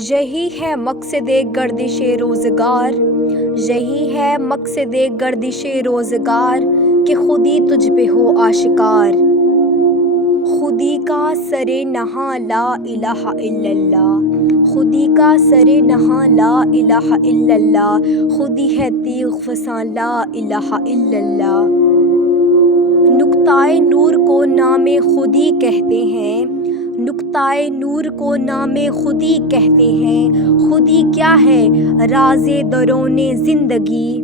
یہی ہے مقصد گردش روزگار، یہی ہے مقصد گردش روزگار کہ خودی تجھ پہ ہو آشکار۔ خودی کا سر نہاں لا الہ الا اللہ، خودی کا سر نہاں لا الہ الا اللہ، خودی ہے تیغ فساں لا الہ الا اللہ۔ نقطۂ نور کو نام خودی کہتے ہیں، نقطۂ نور کو نام خودی کہتے ہیں۔ خودی کیا ہے راز درون زندگی،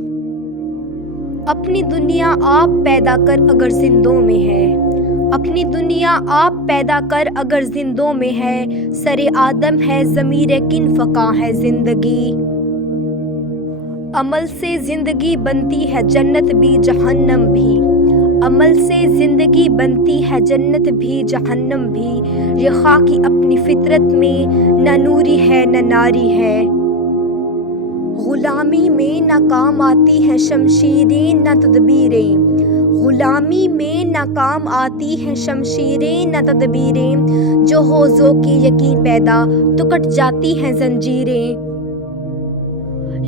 اپنی دنیا آپ پیدا کر اگر زندوں میں ہے، اپنی دنیا آپ پیدا کر اگر زندوں میں ہے۔ سر آدم ہے ضمیر کن فکاں ہے زندگی، عمل سے زندگی بنتی ہے جنت بھی جہنم بھی، عمل سے زندگی بنتی ہے جنت بھی جہنم بھی۔ یہ خاکی اپنی فطرت میں نہ نوری ہے نہ ناری ہے، غلامی میں نہ کام آتی ہیں شمشیریں نہ تدبیریں، غلامی میں نہ کام آتی ہیں شمشیریں نہ تدبیریں۔ جو ہو ذوق یقین پیدا تو کٹ جاتی ہیں زنجیریں،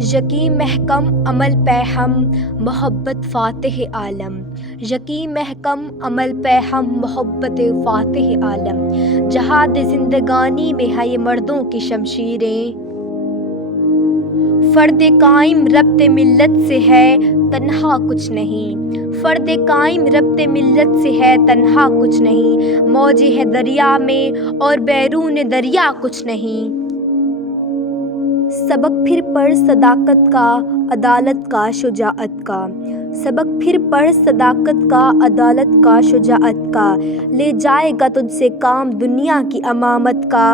یقین محکم عمل پہ ہم محبت فاتح عالم، یقین محکم عمل پہ ہم محبت فاتح عالم۔ جہاد زندگانی میں ہے یہ مردوں کی شمشیریں، فرد قائم ربط ملت سے ہے تنہا کچھ نہیں، فرد قائم ربط ملت سے ہے تنہا کچھ نہیں۔ موجیں ہے دریا میں اور بیرون دریا کچھ نہیں، سبق پھر پڑھ صداقت کا عدالت کا شجاعت کا، سبق پھر پڑھ صداقت کا عدالت کا شجاعت کا۔ لے جائے گا تجھ سے کام دنیا کی امامت کا،